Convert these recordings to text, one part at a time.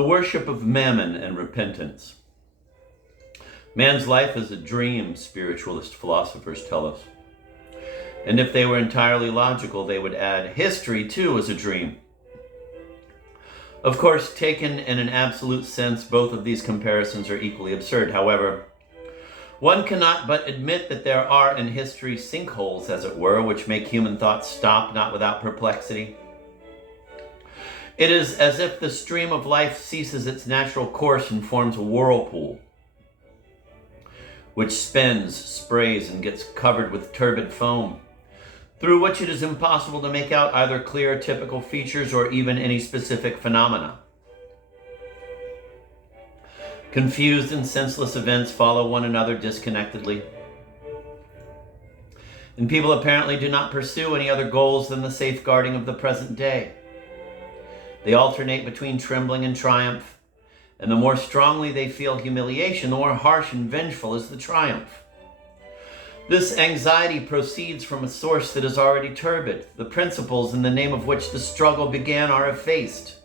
The worship of mammon and repentance. Man's life is a dream, spiritualist philosophers tell us. And if they were entirely logical, they would add, history too is a dream. Of course, taken in an absolute sense, both of these comparisons are equally absurd. However, one cannot but admit that there are in history sinkholes, as it were, which make human thought stop, not without perplexity. It is as if the stream of life ceases its natural course and forms a whirlpool, which spins, sprays, and gets covered with turbid foam, through which it is impossible to make out either clear typical features or even any specific phenomena. Confused and senseless events follow one another disconnectedly, and people apparently do not pursue any other goals than the safeguarding of the present day. They alternate between trembling and triumph, and the more strongly they feel humiliation, the more harsh and vengeful is the triumph. This anxiety proceeds from a source that is already turbid. The principles in the name of which the struggle began are effaced.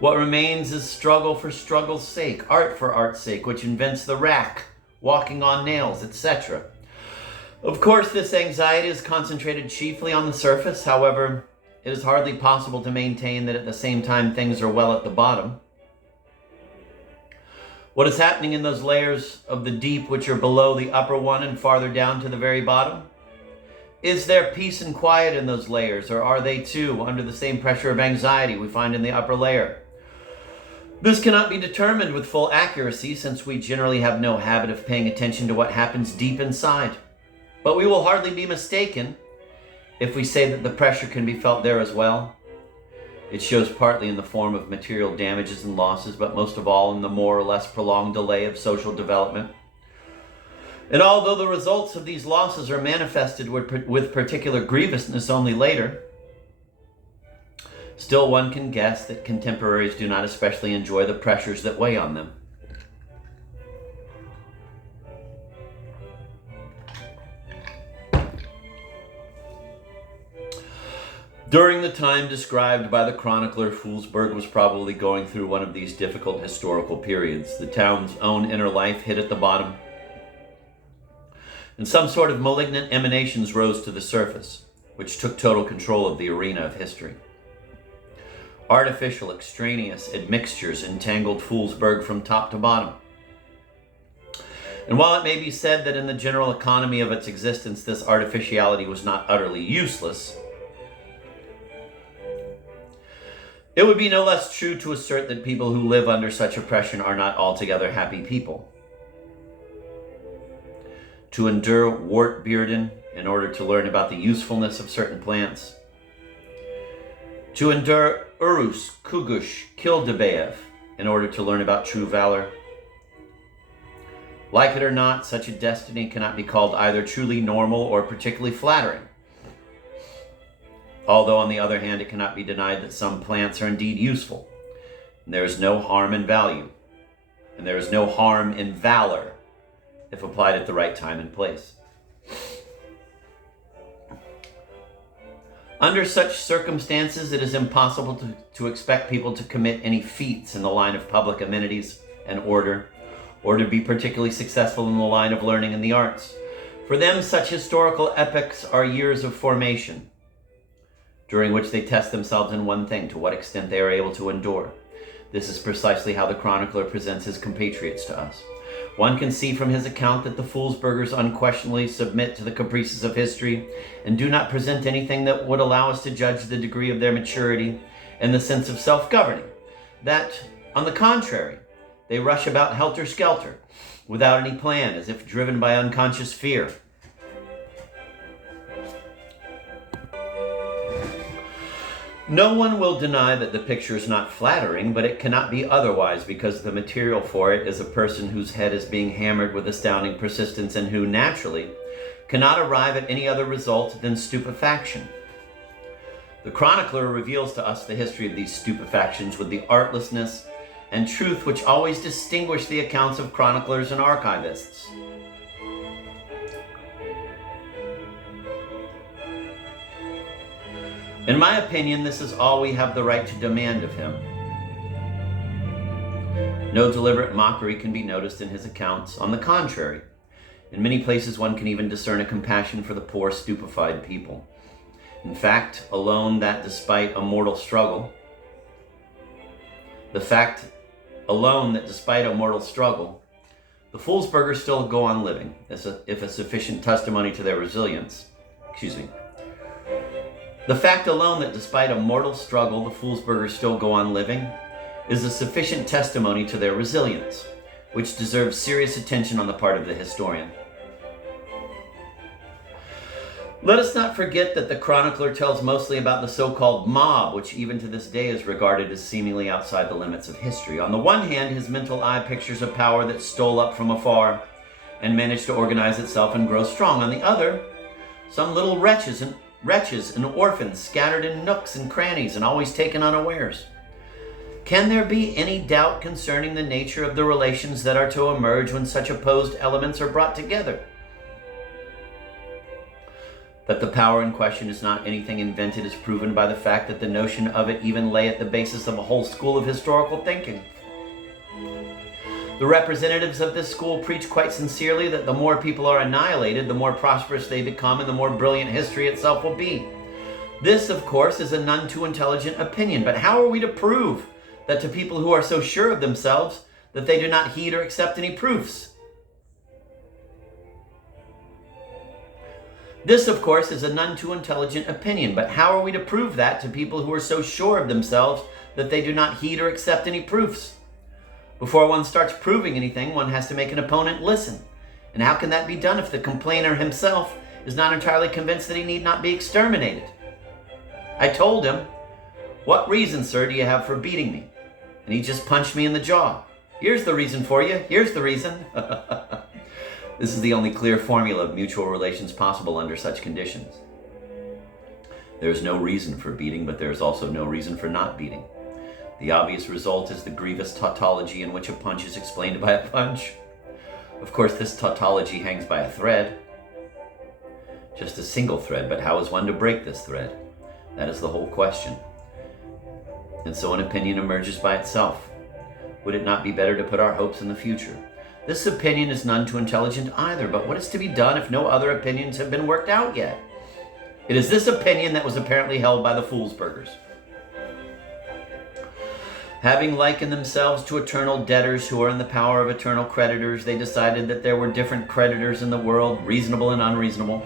What remains is struggle for struggle's sake, art for art's sake, which invents the rack, walking on nails, etc. Of course, this anxiety is concentrated chiefly on the surface. However, it is hardly possible to maintain that at the same time things are well at the bottom. What is happening in those layers of the deep which are below the upper one and farther down to the very bottom? Is there peace and quiet in those layers, or are they too under the same pressure of anxiety we find in the upper layer? This cannot be determined with full accuracy, since we generally have no habit of paying attention to what happens deep inside. But we will hardly be mistaken if we say that the pressure can be felt there as well. It shows partly in the form of material damages and losses, but most of all in the more or less prolonged delay of social development. And although the results of these losses are manifested with particular grievousness only later, still one can guess that contemporaries do not especially enjoy the pressures that weigh on them. During the time described by the chronicler, Foolsburg was probably going through one of these difficult historical periods. The town's own inner life hit at the bottom, and some sort of malignant emanations rose to the surface, which took total control of the arena of history. Artificial, extraneous admixtures entangled Foolsburg from top to bottom. And while it may be said that in the general economy of its existence this artificiality was not utterly useless, it would be no less true to assert that people who live under such oppression are not altogether happy people. To endure wart-bearden in order to learn about the usefulness of certain plants. To endure urus, kugush, kildebaev in order to learn about true valor. Like it or not, such a destiny cannot be called either truly normal or particularly flattering. Although, on the other hand, it cannot be denied that some plants are indeed useful. And there is no harm in value. And there is no harm in valor if applied at the right time and place. Under such circumstances, it is impossible to expect people to commit any feats in the line of public amenities and order, or to be particularly successful in the line of learning and the arts. For them, such historical epochs are years of formation, during which they test themselves in one thing, to what extent they are able to endure. This is precisely how the chronicler presents his compatriots to us. One can see from his account that the Foolsburgers unquestionably submit to the caprices of history and do not present anything that would allow us to judge the degree of their maturity and the sense of self-governing. That, on the contrary, they rush about helter-skelter, without any plan, as if driven by unconscious fear. No one will deny that the picture is not flattering, but it cannot be otherwise because the material for it is a person whose head is being hammered with astounding persistence and who, naturally, cannot arrive at any other result than stupefaction. The chronicler reveals to us the history of these stupefactions with the artlessness and truth which always distinguish the accounts of chroniclers and archivists. In my opinion, this is all we have the right to demand of him. No deliberate mockery can be noticed in his accounts. On the contrary, in many places one can even discern a compassion for the poor, stupefied people. In fact alone that despite a mortal struggle, the Foolsburgers still go on living, if a sufficient testimony to their resilience. The fact alone that despite a mortal struggle, the Foolsburgers still go on living is a sufficient testimony to their resilience, which deserves serious attention on the part of the historian. Let us not forget that the chronicler tells mostly about the so-called mob, which even to this day is regarded as seemingly outside the limits of history. On the one hand, his mental eye pictures a power that stole up from afar and managed to organize itself and grow strong. On the other, some little wretches and orphans scattered in nooks and crannies and always taken unawares. Can there be any doubt concerning the nature of the relations that are to emerge when such opposed elements are brought together? That the power in question is not anything invented is proven by the fact that the notion of it even lay at the basis of a whole school of historical thinking. The representatives of this school preach quite sincerely that the more people are annihilated, the more prosperous they become and the more brilliant history itself will be. This, of course, is a none too intelligent opinion, but how are we to prove that to people who are so sure of themselves that they do not heed or accept any proofs? This, of course, is a none too intelligent opinion, but how are we to prove that to people who are so sure of themselves that they do not heed or accept any proofs? Before one starts proving anything, one has to make an opponent listen. And how can that be done if the complainer himself is not entirely convinced that he need not be exterminated? I told him, "What reason, sir, do you have for beating me?" And he just punched me in the jaw. "Here's the reason for you. Here's the reason." This is the only clear formula of mutual relations possible under such conditions. There is no reason for beating, but there is also no reason for not beating. The obvious result is the grievous tautology in which a punch is explained by a punch. Of course, this tautology hangs by a thread. Just a single thread, but how is one to break this thread? That is the whole question. And so an opinion emerges by itself. Would it not be better to put our hopes in the future? This opinion is none too intelligent either, but what is to be done if no other opinions have been worked out yet? It is this opinion that was apparently held by the Foolsburgers. Having likened themselves to eternal debtors who are in the power of eternal creditors, they decided that there were different creditors in the world, reasonable and unreasonable.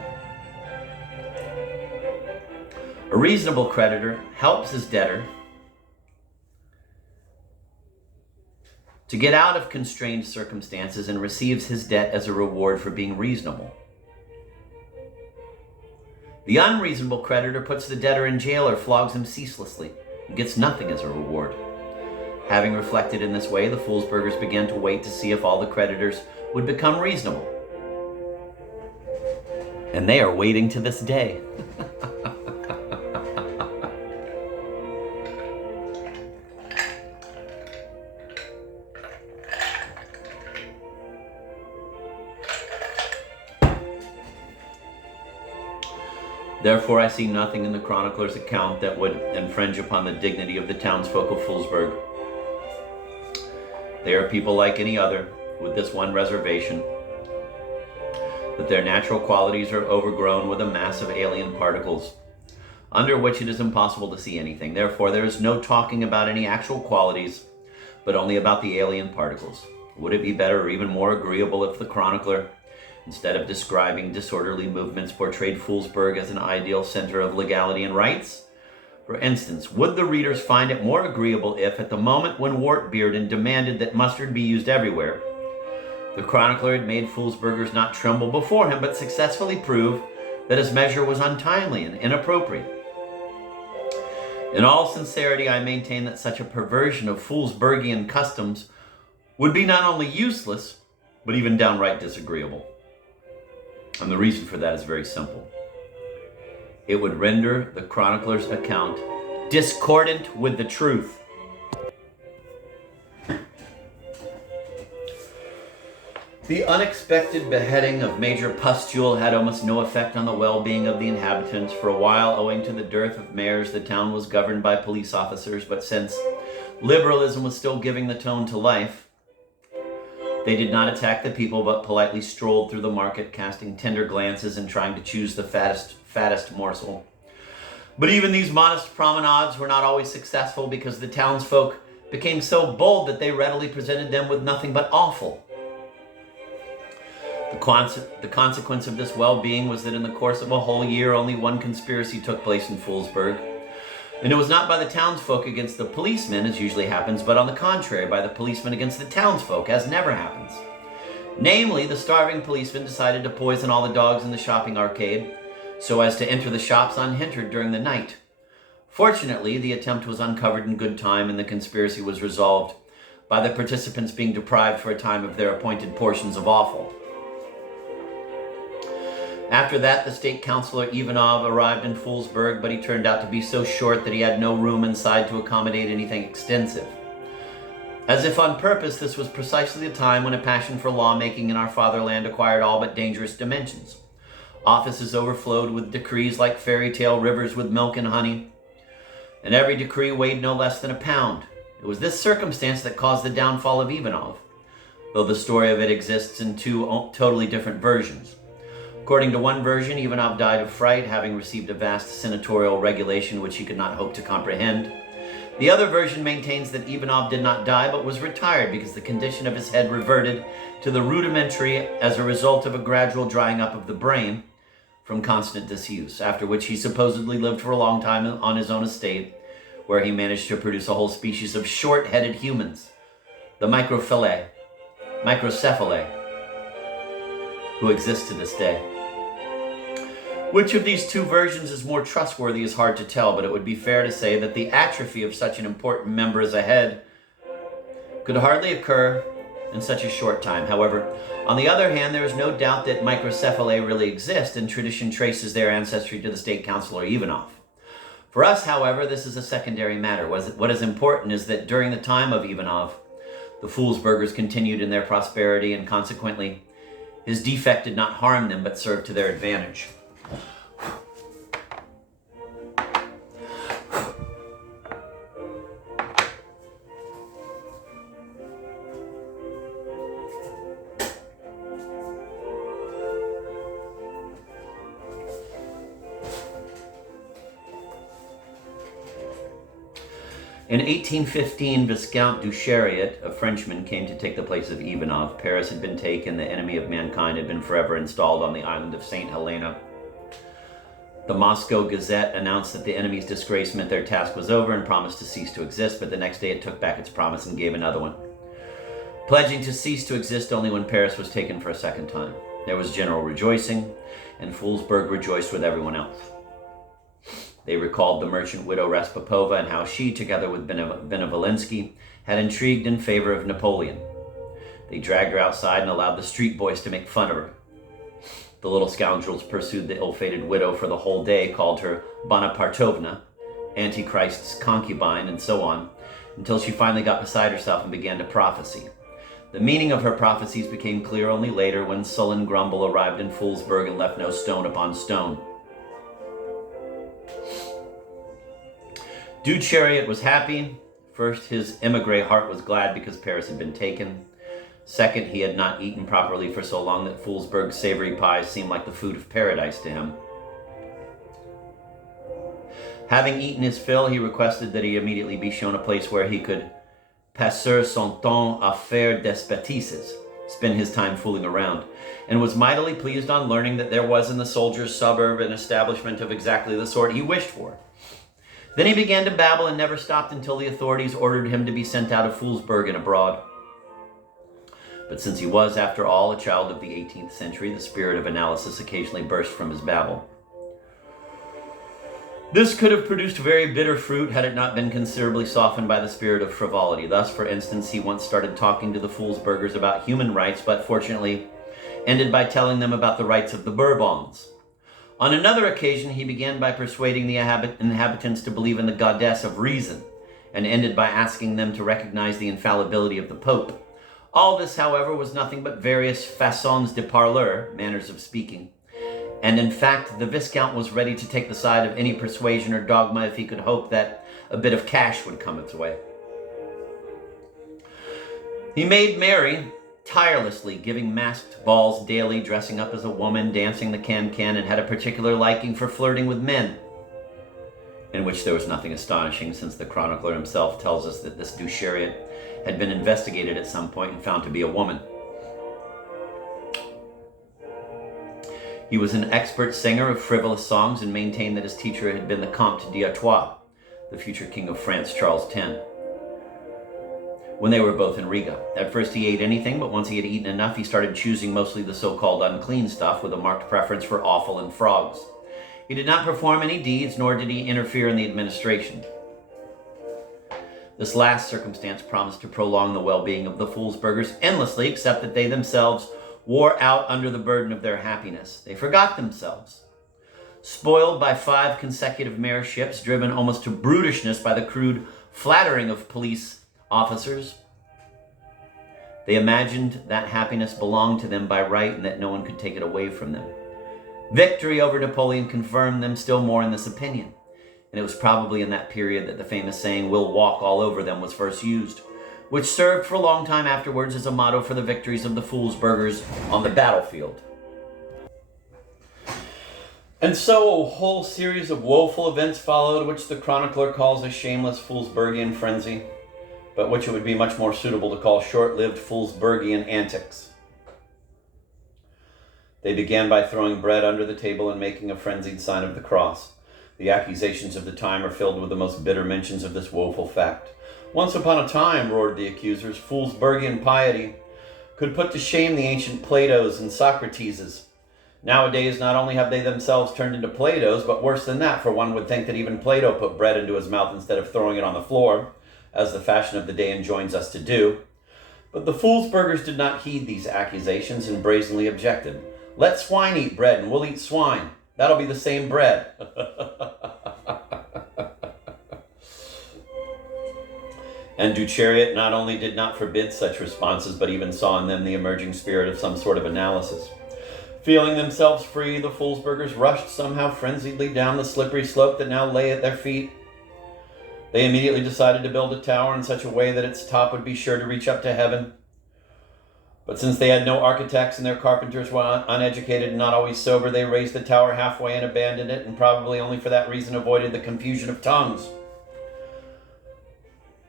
A reasonable creditor helps his debtor to get out of constrained circumstances and receives his debt as a reward for being reasonable. The unreasonable creditor puts the debtor in jail or flogs him ceaselessly and gets nothing as a reward. Having reflected in this way, the Foolsburgers began to wait to see if all the creditors would become reasonable. And they are waiting to this day. Therefore, I see nothing in the chronicler's account that would infringe upon the dignity of the townsfolk of Foolsburg. They are people like any other, with this one reservation, that their natural qualities are overgrown with a mass of alien particles, under which it is impossible to see anything. Therefore, there is no talking about any actual qualities, but only about the alien particles. Would it be better or even more agreeable if the chronicler, instead of describing disorderly movements, portrayed Foolsburg as an ideal center of legality and rights? For instance, would the readers find it more agreeable if, at the moment when Wartbearden demanded that mustard be used everywhere, the chronicler had made Foolsburgers not tremble before him, but successfully prove that his measure was untimely and inappropriate? In all sincerity, I maintain that such a perversion of Foolsburgian customs would be not only useless, but even downright disagreeable. And the reason for that is very simple. It would render the chronicler's account discordant with the truth. The unexpected beheading of Major Pustule had almost no effect on the well-being of the inhabitants. For a while, owing to the dearth of mayors, the town was governed by police officers, but since liberalism was still giving the tone to life, they did not attack the people, but politely strolled through the market, casting tender glances and trying to choose the fattest morsel. But even these modest promenades were not always successful, because the townsfolk became so bold that they readily presented them with nothing but offal. The consequence of this well-being was that in the course of a whole year, only one conspiracy took place in Foolsburg. And it was not by the townsfolk against the policemen, as usually happens, but on the contrary, by the policemen against the townsfolk, as never happens. Namely, the starving policeman decided to poison all the dogs in the shopping arcade, so as to enter the shops unhindered during the night. Fortunately, the attempt was uncovered in good time, and the conspiracy was resolved by the participants being deprived for a time of their appointed portions of offal. After that, the state councilor Ivanov arrived in Foolsburg, but he turned out to be so short that he had no room inside to accommodate anything extensive. As if on purpose, this was precisely the time when a passion for lawmaking in our fatherland acquired all but dangerous dimensions. Offices overflowed with decrees like fairy tale rivers with milk and honey, and every decree weighed no less than a pound. It was this circumstance that caused the downfall of Ivanov, though the story of it exists in two totally different versions. According to one version, Ivanov died of fright, having received a vast senatorial regulation which he could not hope to comprehend. The other version maintains that Ivanov did not die, but was retired because the condition of his head reverted to the rudimentary as a result of a gradual drying up of the brain from constant disuse, after which he supposedly lived for a long time on his own estate, where he managed to produce a whole species of short-headed humans, the microcephalae, who exist to this day. Which of these two versions is more trustworthy is hard to tell, but it would be fair to say that the atrophy of such an important member as a head could hardly occur in such a short time. However, on the other hand, there is no doubt that microcephalae really exist, and tradition traces their ancestry to the state councilor Ivanov. For us, however, this is a secondary matter. What is important is that during the time of Ivanov, the Foolsburgers continued in their prosperity, and consequently, his defect did not harm them, but served to their advantage. In 1815, Viscount du Chariot, a Frenchman, came to take the place of Ivanov. Paris had been taken, the enemy of mankind had been forever installed on the island of St. Helena. The Moscow Gazette announced that the enemy's disgrace meant their task was over and promised to cease to exist, but the next day it took back its promise and gave another one, pledging to cease to exist only when Paris was taken for a second time. There was general rejoicing, and Foolsburg rejoiced with everyone else. They recalled the merchant widow Raspopova and how she, together with Benevolensky, had intrigued in favor of Napoleon. They dragged her outside and allowed the street boys to make fun of her. The little scoundrels pursued the ill-fated widow for the whole day, called her Bonapartovna, Antichrist's concubine, and so on, until she finally got beside herself and began to prophesy. The meaning of her prophecies became clear only later, when sullen Grumble arrived in Foolsburg and left no stone upon stone. Du Chariot was happy. First, his emigre heart was glad because Paris had been taken. Second, he had not eaten properly for so long that Foolsburg's savory pies seemed like the food of paradise to him. Having eaten his fill, he requested that he immediately be shown a place where he could passer son temps à faire des bêtises, spend his time fooling around, and was mightily pleased on learning that there was in the soldiers' suburb an establishment of exactly the sort he wished for. Then he began to babble and never stopped until the authorities ordered him to be sent out of Foolsburg and abroad. But since he was, after all, a child of the 18th century, the spirit of analysis occasionally burst from his babble. This could have produced very bitter fruit had it not been considerably softened by the spirit of frivolity. Thus, for instance, he once started talking to the Foolsburgers about human rights, but fortunately ended by telling them about the rights of the Bourbons. On another occasion, he began by persuading the inhabitants to believe in the goddess of reason, and ended by asking them to recognize the infallibility of the Pope, All this, however, was nothing but various façons de parler, manners of speaking. And in fact, the Viscount was ready to take the side of any persuasion or dogma if he could hope that a bit of cash would come its way. He made merry tirelessly, giving masked balls daily, dressing up as a woman, dancing the can-can, and had a particular liking for flirting with men, in which there was nothing astonishing, since the chronicler himself tells us that this Duchariot had been investigated at some point and found to be a woman. He was an expert singer of frivolous songs and maintained that his teacher had been the Comte d'Artois, the future King of France, Charles X, when they were both in Riga. At first he ate anything, but once he had eaten enough, he started choosing mostly the so-called unclean stuff, with a marked preference for offal and frogs. He did not perform any deeds, nor did he interfere in the administration. This last circumstance promised to prolong the well-being of the Foolsburgers endlessly, except that they themselves wore out under the burden of their happiness. They forgot themselves. Spoiled by 5 consecutive mayorships, driven almost to brutishness by the crude flattering of police officers, they imagined that happiness belonged to them by right and that no one could take it away from them. Victory over Napoleon confirmed them still more in this opinion, and it was probably in that period that the famous saying, "We'll walk all over them," was first used, which served for a long time afterwards as a motto for the victories of the Foolsburgers on the battlefield. And so a whole series of woeful events followed, which the chronicler calls a shameless Foolsburgian frenzy, but which it would be much more suitable to call short-lived Foolsburgian antics. They began by throwing bread under the table and making a frenzied sign of the cross. The accusations of the time are filled with the most bitter mentions of this woeful fact. "Once upon a time," roared the accusers, "Foolsburgian piety could put to shame the ancient Platos and Socrateses. Nowadays, not only have they themselves turned into Platos, but worse than that, for one would think that even Plato put bread into his mouth instead of throwing it on the floor, as the fashion of the day enjoins us to do." But the Foolsburgers did not heed these accusations and brazenly objected. "Let swine eat bread and we'll eat swine. That'll be the same bread." And Duchariot not only did not forbid such responses, but even saw in them the emerging spirit of some sort of analysis. Feeling themselves free, the Foolsburgers rushed somehow frenziedly down the slippery slope that now lay at their feet. They immediately decided to build a tower in such a way that its top would be sure to reach up to heaven. But since they had no architects and their carpenters were uneducated and not always sober, they raised the tower halfway and abandoned it, and probably only for that reason avoided the confusion of tongues.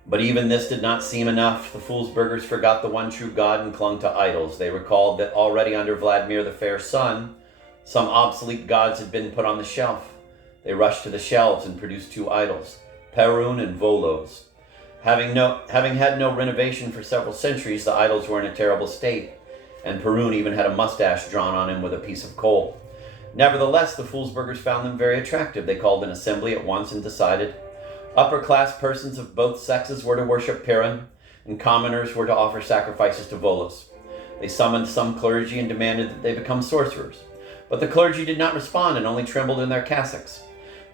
But even this did not seem enough. The Foolsburgers forgot the one true God and clung to idols. They recalled that already under Vladimir the Fair Sun, some obsolete gods had been put on the shelf. They rushed to the shelves and produced 2 idols, Perun and Volos. Having had no renovation for several centuries, the idols were in a terrible state, and Perun even had a mustache drawn on him with a piece of coal. Nevertheless, the Foolsburgers found them very attractive. They called an assembly at once and decided upper-class persons of both sexes were to worship Perun, and commoners were to offer sacrifices to Volos. They summoned some clergy and demanded that they become sorcerers. But the clergy did not respond and only trembled in their cassocks.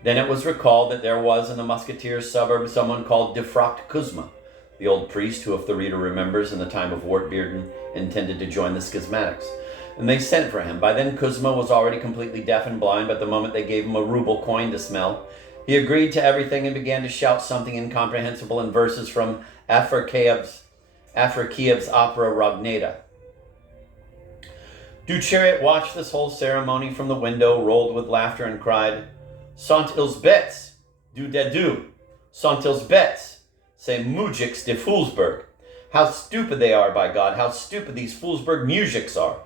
Then it was recalled that there was in the Musketeers' suburb someone called Defrocked Kuzma, the old priest who, if the reader remembers, in the time of Wartbearden, intended to join the schismatics. And they sent for him. By then Kuzma was already completely deaf and blind, but the moment they gave him a ruble coin to smell, he agreed to everything and began to shout something incomprehensible in verses from Afrakiev's opera Rogneda. Duchariot watched this whole ceremony from the window, rolled with laughter, and cried, "Sont ils bêtes, du dedu, sont ils bêtes, ces mujiks de Foolsburg. How stupid they are, by God, how stupid these Foolsburg mujiks are."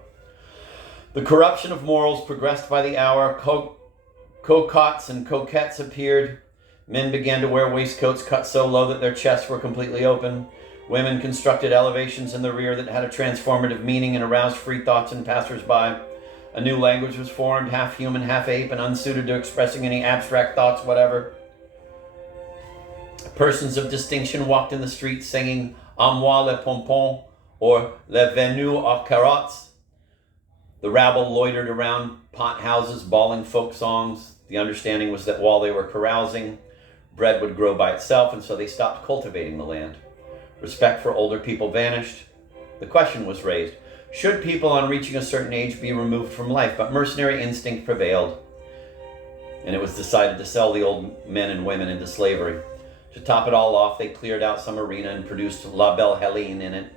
The corruption of morals progressed by the hour. Cocottes and coquettes appeared. Men began to wear waistcoats cut so low that their chests were completely open. Women constructed elevations in the rear that had a transformative meaning and aroused free thoughts in passers-by. A new language was formed, half human, half ape, and unsuited to expressing any abstract thoughts whatever. Persons of distinction walked in the streets singing "A moi le pompon" or "Le venu aux carottes." The rabble loitered around pot houses, bawling folk songs. The understanding was that while they were carousing, bread would grow by itself, and so they stopped cultivating the land. Respect for older people vanished. The question was raised, should people on reaching a certain age be removed from life? But mercenary instinct prevailed, and it was decided to sell the old men and women into slavery. To top it all off, they cleared out some arena and produced La Belle Helene in it,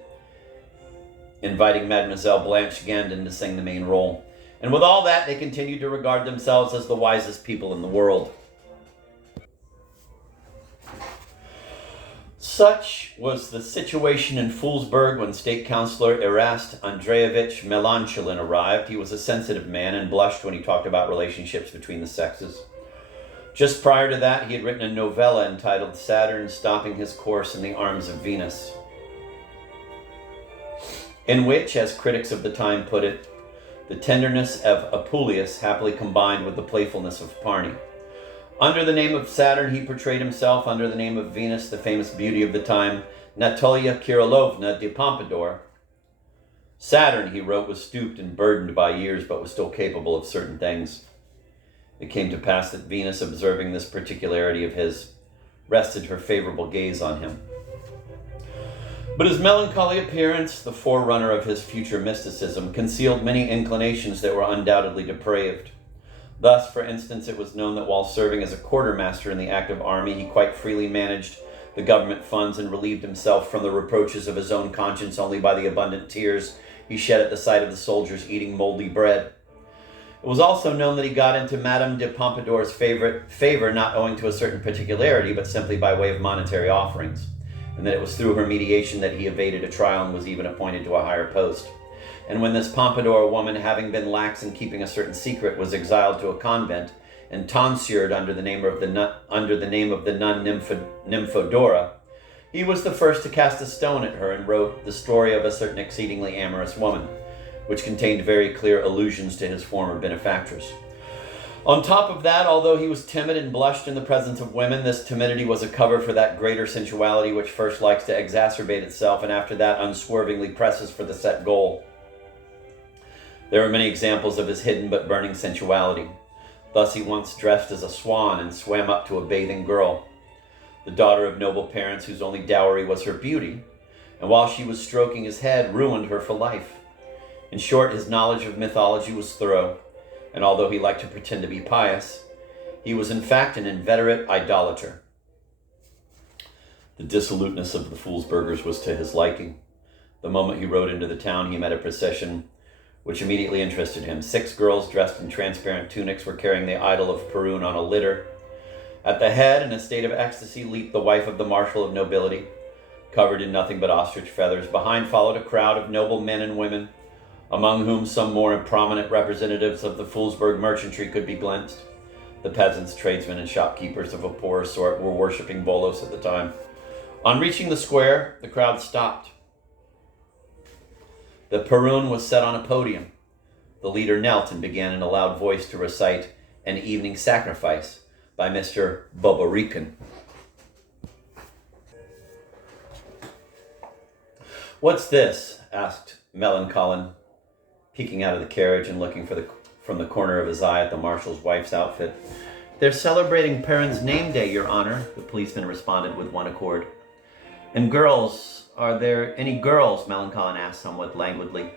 inviting Mademoiselle Blanche Gandin to sing the main role. And with all that, they continued to regard themselves as the wisest people in the world. Such was the situation in Foolsburg when State Councilor Erast Andreevich Melancholin arrived. He was a sensitive man and blushed when he talked about relationships between the sexes. Just prior to that, he had written a novella entitled Saturn Stopping His Course in the Arms of Venus, in which, as critics of the time put it, the tenderness of Apuleius happily combined with the playfulness of Parny. Under the name of Saturn, he portrayed himself. Under the name of Venus, the famous beauty of the time, Natalia Kirillovna de Pompadour. Saturn, he wrote, was stooped and burdened by years, but was still capable of certain things. It came to pass that Venus, observing this particularity of his, rested her favorable gaze on him. But his melancholy appearance, the forerunner of his future mysticism, concealed many inclinations that were undoubtedly depraved. Thus, for instance, it was known that while serving as a quartermaster in the active army, he quite freely managed the government funds and relieved himself from the reproaches of his own conscience only by the abundant tears he shed at the sight of the soldiers eating moldy bread. It was also known that he got into Madame de Pompadour's favor not owing to a certain particularity, but simply by way of monetary offerings, and that it was through her mediation that he evaded a trial and was even appointed to a higher post. And when this Pompadour woman, having been lax in keeping a certain secret, was exiled to a convent and tonsured under the name of the nun Nymphadora, he was the first to cast a stone at her and wrote The Story of a Certain Exceedingly Amorous Woman, which contained very clear allusions to his former benefactress. On top of that, although he was timid and blushed in the presence of women, this timidity was a cover for that greater sensuality which first likes to exacerbate itself and after that unswervingly presses for the set goal. There are many examples of his hidden but burning sensuality. Thus he once dressed as a swan and swam up to a bathing girl, the daughter of noble parents whose only dowry was her beauty, and while she was stroking his head, ruined her for life. In short, his knowledge of mythology was thorough, and although he liked to pretend to be pious, he was in fact an inveterate idolater. The dissoluteness of the Foolsburgers was to his liking. The moment he rode into the town, he met a procession which immediately interested him. 6 girls dressed in transparent tunics were carrying the idol of Perun on a litter. At the head, in a state of ecstasy, leaped the wife of the marshal of nobility, covered in nothing but ostrich feathers. Behind followed a crowd of noble men and women, among whom some more prominent representatives of the Foolsburg merchantry could be glimpsed. The peasants, tradesmen, and shopkeepers of a poorer sort were worshipping Bolos at the time. On reaching the square, the crowd stopped. The Perun was set on a podium. The leader knelt and began in a loud voice to recite An Evening Sacrifice by Mr. Boborikin. "What's this?" asked Melancholy, peeking out of the carriage and looking from the corner of his eye at the marshal's wife's outfit. "They're celebrating Perrin's name day, Your Honor," the policeman responded with one accord. "And girls, are there any girls?" Melancholy asked somewhat languidly.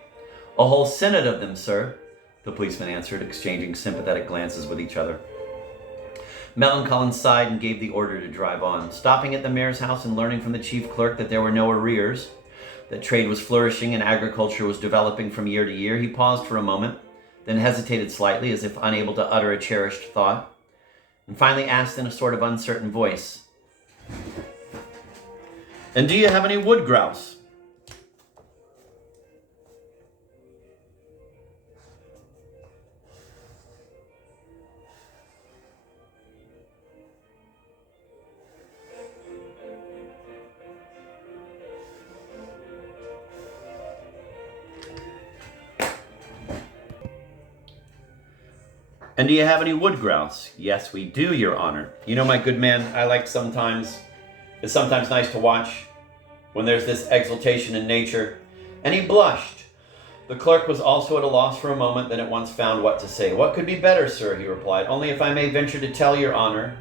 "A whole synod of them, sir," the policeman answered, exchanging sympathetic glances with each other. Melancholy sighed and gave the order to drive on. Stopping at the mayor's house and learning from the chief clerk that there were no arrears, that trade was flourishing and agriculture was developing from year to year, he paused for a moment, then hesitated slightly as if unable to utter a cherished thought, and finally asked in a sort of uncertain voice, "And do you have any wood grouse?" "And do you have any wood grouse?" "Yes, we do, Your Honor. You know, my good man, it's sometimes nice to watch when there's this exultation in nature." And he blushed. The clerk was also at a loss for a moment, then at once found what to say. "What could be better, sir?" he replied. "Only if I may venture to tell Your Honor,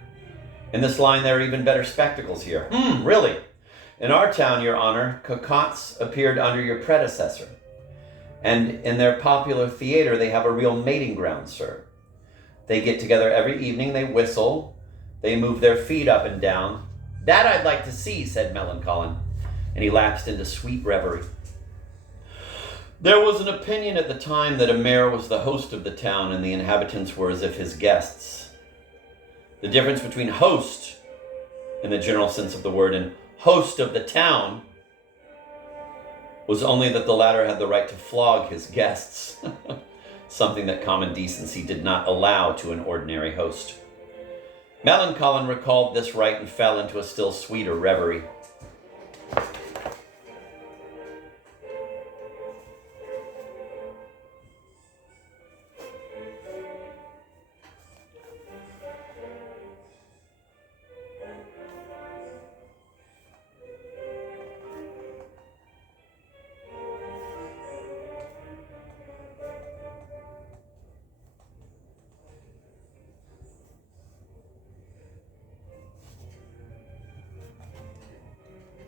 in this line there are even better spectacles here." Really? In our town, Your Honor, cocottes appeared under your predecessor. And in their popular theater, they have a real mating ground, sir. They get together every evening, they whistle, they move their feet up and down. That I'd like to see, said Melancholy, and he lapsed into sweet reverie. There was an opinion at the time that a mayor was the host of the town and the inhabitants were as if his guests. The difference between host, in the general sense of the word, and host of the town was only that the latter had the right to flog his guests, something that common decency did not allow to an ordinary host. Melancholy recalled this right and fell into a still sweeter reverie.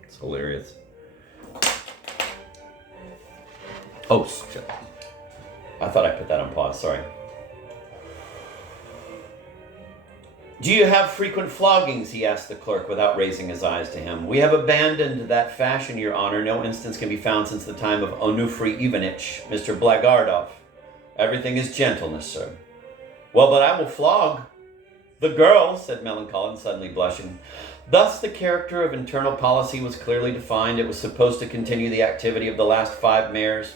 It's hilarious. Oh, shit. I thought I put that on pause, sorry. Do you have frequent floggings? He asked the clerk without raising his eyes to him. We have abandoned that fashion, Your Honor. No instance can be found since the time of Onufry Ivanitch, Mr. Blagorodov. Everything is gentleness, sir. Well, but I will flog the girl, said Melancholy, suddenly blushing. Thus the character of internal policy was clearly defined. It was supposed to continue the activity of the last 5 mayors,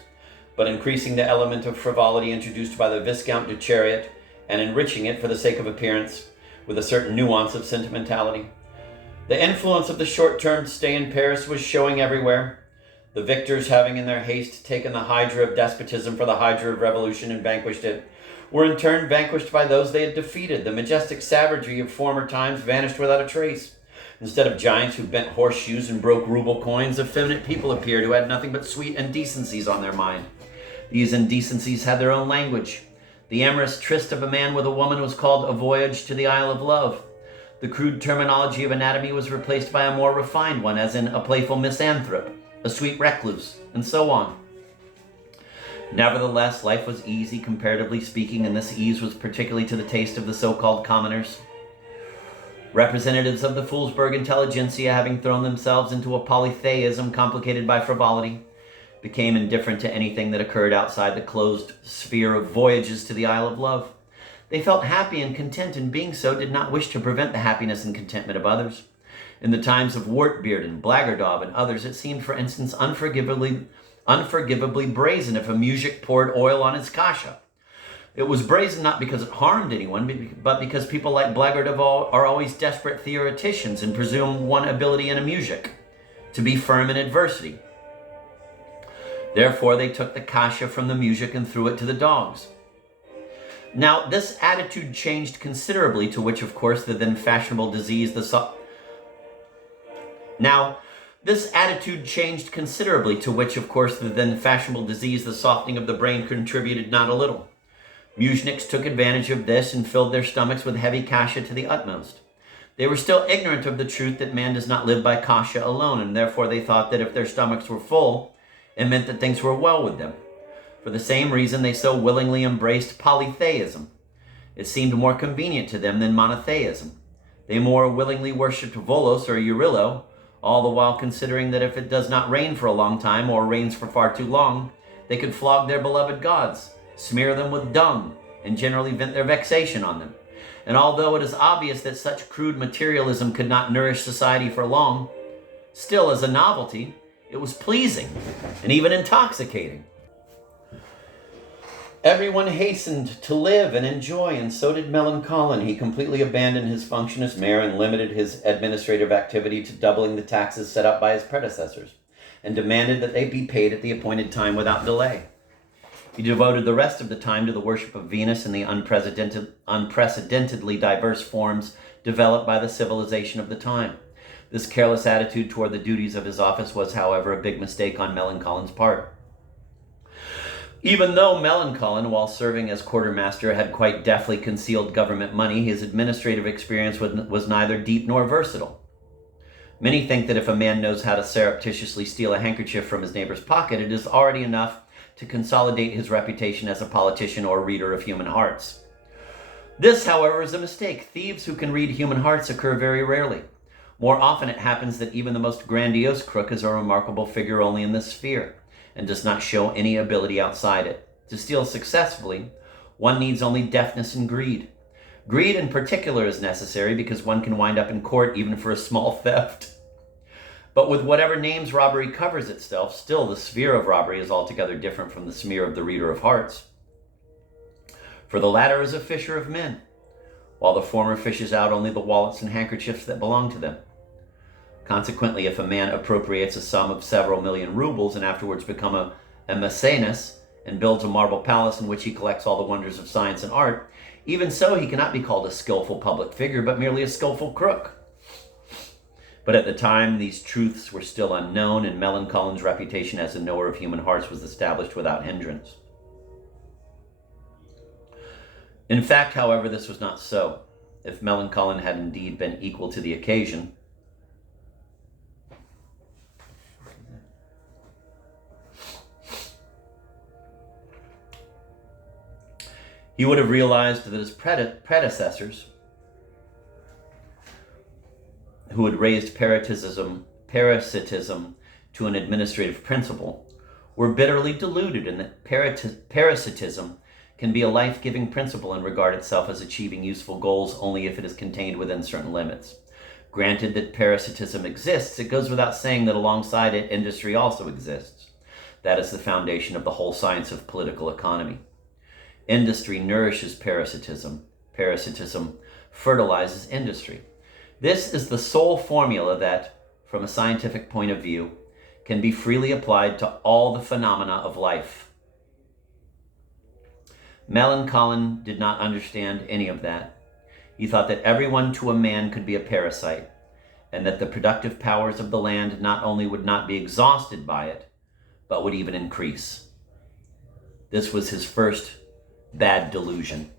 but increasing the element of frivolity introduced by the Viscount du Chariot and enriching it for the sake of appearance with a certain nuance of sentimentality. The influence of the short-term stay in Paris was showing everywhere. The victors, having in their haste taken the hydra of despotism for the hydra of revolution and vanquished it, were in turn vanquished by those they had defeated. The majestic savagery of former times vanished without a trace. Instead of giants who bent horseshoes and broke ruble coins, effeminate people appeared who had nothing but sweet indecencies on their mind. These indecencies had their own language. The amorous tryst of a man with a woman was called a voyage to the Isle of Love. The crude terminology of anatomy was replaced by a more refined one, as in a playful misanthrope, a sweet recluse, and so on. Nevertheless, life was easy, comparatively speaking, and this ease was particularly to the taste of the so-called commoners. Representatives of the Foolsburg intelligentsia, having thrown themselves into a polytheism complicated by frivolity, became indifferent to anything that occurred outside the closed sphere of voyages to the Isle of Love. They felt happy and content in being so, did not wish to prevent the happiness and contentment of others. In the times of Wartbeard and Blagorodov and others, it seemed, for instance, unforgivably brazen if a muzhik poured oil on his kasha. It was brazen not because it harmed anyone, but because people like Blagorodov are always desperate theoreticians and presume one ability in a muzhik, to be firm in adversity. Therefore, they took the kasha from the muzhik and threw it to the dogs. Now, this attitude changed considerably, to which, of course, the then fashionable disease, the softening of the brain contributed not a little. Muzhniks took advantage of this and filled their stomachs with heavy kasha to the utmost. They were still ignorant of the truth that man does not live by kasha alone, and therefore they thought that if their stomachs were full, it meant that things were well with them. For the same reason, they so willingly embraced polytheism. It seemed more convenient to them than monotheism. They more willingly worshipped Volos or Eurylo, all the while considering that if it does not rain for a long time or rains for far too long, they could flog their beloved gods, smear them with dung, and generally vent their vexation on them. And although it is obvious that such crude materialism could not nourish society for long, still, as a novelty, it was pleasing and even intoxicating. Everyone hastened to live and enjoy, and so did Melancholy. He completely abandoned his function as mayor and limited his administrative activity to doubling the taxes set up by his predecessors, and demanded that they be paid at the appointed time without delay. He devoted the rest of the time to the worship of Venus in the unprecedentedly diverse forms developed by the civilization of the time. This careless attitude toward the duties of his office was, however, a big mistake on Melancholy's part. Even though Melancholy, while serving as quartermaster, had quite deftly concealed government money, his administrative experience was neither deep nor versatile. Many think that if a man knows how to surreptitiously steal a handkerchief from his neighbor's pocket, it is already enough to consolidate his reputation as a politician or reader of human hearts. This, however, is a mistake. Thieves who can read human hearts occur very rarely. More often it happens that even the most grandiose crook is a remarkable figure only in this sphere, and does not show any ability outside it. To steal successfully, one needs only deafness and greed. Greed in particular is necessary because one can wind up in court even for a small theft. But with whatever names robbery covers itself, still the sphere of robbery is altogether different from the sphere of the reader of hearts. For the latter is a fisher of men, while the former fishes out only the wallets and handkerchiefs that belong to them. Consequently, if a man appropriates a sum of several million rubles and afterwards become a Maecenas and builds a marble palace in which he collects all the wonders of science and art, even so he cannot be called a skillful public figure, but merely a skillful crook. But at the time, these truths were still unknown, and Melancholin's reputation as a knower of human hearts was established without hindrance. In fact, however, this was not so. If Melancolin had indeed been equal to the occasion, he would have realized that his predecessors, who had raised parasitism to an administrative principle, were bitterly deluded in that parasitism can be a life-giving principle and regard itself as achieving useful goals only if it is contained within certain limits. Granted that parasitism exists, it goes without saying that alongside it, industry also exists. That is the foundation of the whole science of political economy. Industry nourishes parasitism. Parasitism fertilizes industry. This is the sole formula that, from a scientific point of view, can be freely applied to all the phenomena of life. Melancolin did not understand any of that. He thought that everyone to a man could be a parasite, and that the productive powers of the land not only would not be exhausted by it, but would even increase. This was his first bad delusion.